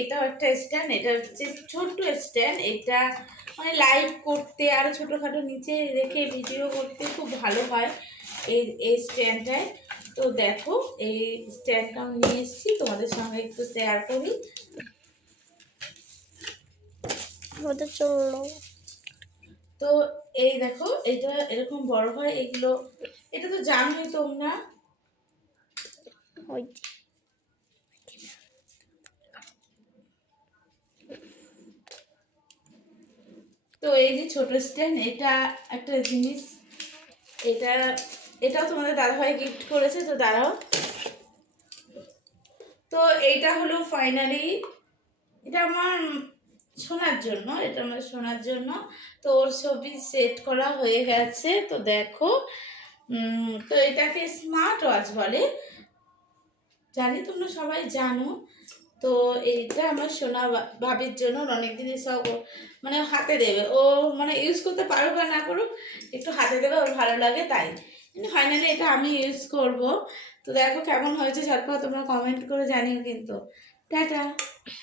এটাও একটা স্ট্যান্ড, এটা হচ্ছে ছোট্ট স্ট্যান্ড। এটা মানে লাইভ করতে আর ছোটোখাটো নিচে রেখে ভিডিও করতে খুব ভালো হয় এই স্ট্যান্ডটায়। তো দেখো এই স্ট্যান্ডটাও নিয়ে এসেছি, তোমাদের সঙ্গে একটু শেয়ার করি। তো এই দেখো এটা এরকম বড় হয় এগুলো, এটা তো জানোই তোমরা। তো এই যে ছোট স্ট্যান্ড, এটা একটা জিনিস, এটাও তোমাদের দাদাভাই গিফট করেছে। তো দাঁড়াও, তো এইটা হলো ফাইনালি, এটা আমার শোনার জন্য, এটা আমার শোনার জন্য। তো ওর ছবি সেট করা হয়ে গেছে। তো দেখো তো এটাকে স্মার্ট ওয়াচ বলে, জানি তোমরা সবাই জানো। তো এইটা আমার সোনা ভাবির জন্য অনেকদিন সব মানে হাতে দেবে, ও মানে ইউজ করতে পারুক আর না করুক, একটু হাতে দেবে ওর ভালো লাগে তাই। কিন্তু ফাইনালি এটা আমি ইউজ করব। তো দেখো কেমন হয়েছে ঝটপট তোমরা কমেন্ট করে জানিও কিন্তু। টাটা।